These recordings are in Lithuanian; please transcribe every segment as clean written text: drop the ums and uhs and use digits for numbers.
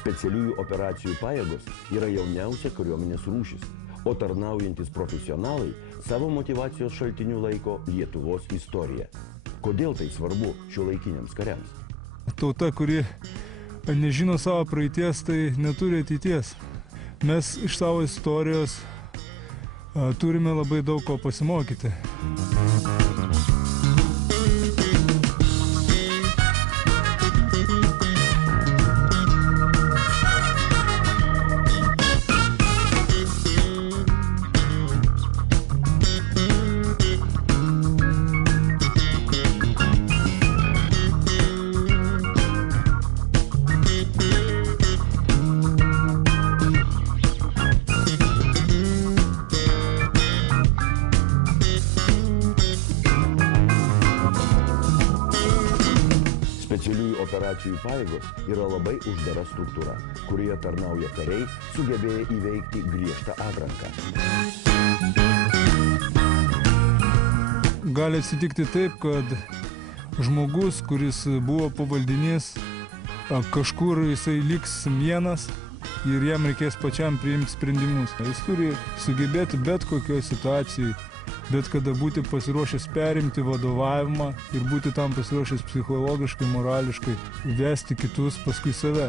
Specialiųjų operacijų pajėgos yra jauniausia kariuomenės rūšis, o tarnaujantis profesionalai savo motyvacijos šaltiniu laiko Lietuvos istoriją. Kodėl tai svarbu šiuolaikiniams kariams? Tauta, kuri nežino savo praeities, tai neturi ateities. Mes iš savo istorijos turime labai daug ko pasimokyti. Specialiųjų operacijų pajėgos yra labai uždara struktūra, kurioje tarnauja kariai, sugebėję įveikti griežtą atranką. Gali atsitikti taip, kad žmogus, kuris buvo pavaldinys, kažkur jisai liks vienas ir jam reikės pačiam priimti sprendimus. Jis turi sugebėti bet kokioje situacijoje, bet kada būti pasiruošęs perimti vadovavimą ir būti tam pasiruošęs psichologiškai, morališkai, vesti kitus paskui save.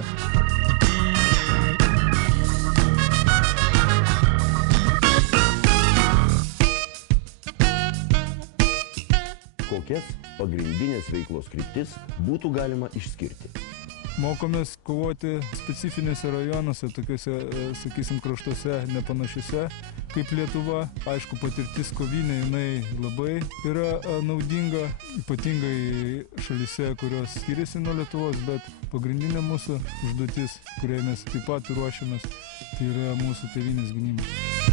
Kokias pagrindinės veiklos kryptis būtų galima išskirti? Mokomės kovoti specifinėse rajonuose, tokiuose, sakysim, kraštuose nepanašiuose kaip Lietuva. Aišku, patirtis kovinė, jinai labai yra naudinga, ypatingai šalyse, kurios skiriasi nuo Lietuvos, bet pagrindinė mūsų užduotis, kuriai mes taip pat ruošiamės, tai yra mūsų tėvynės gynimas.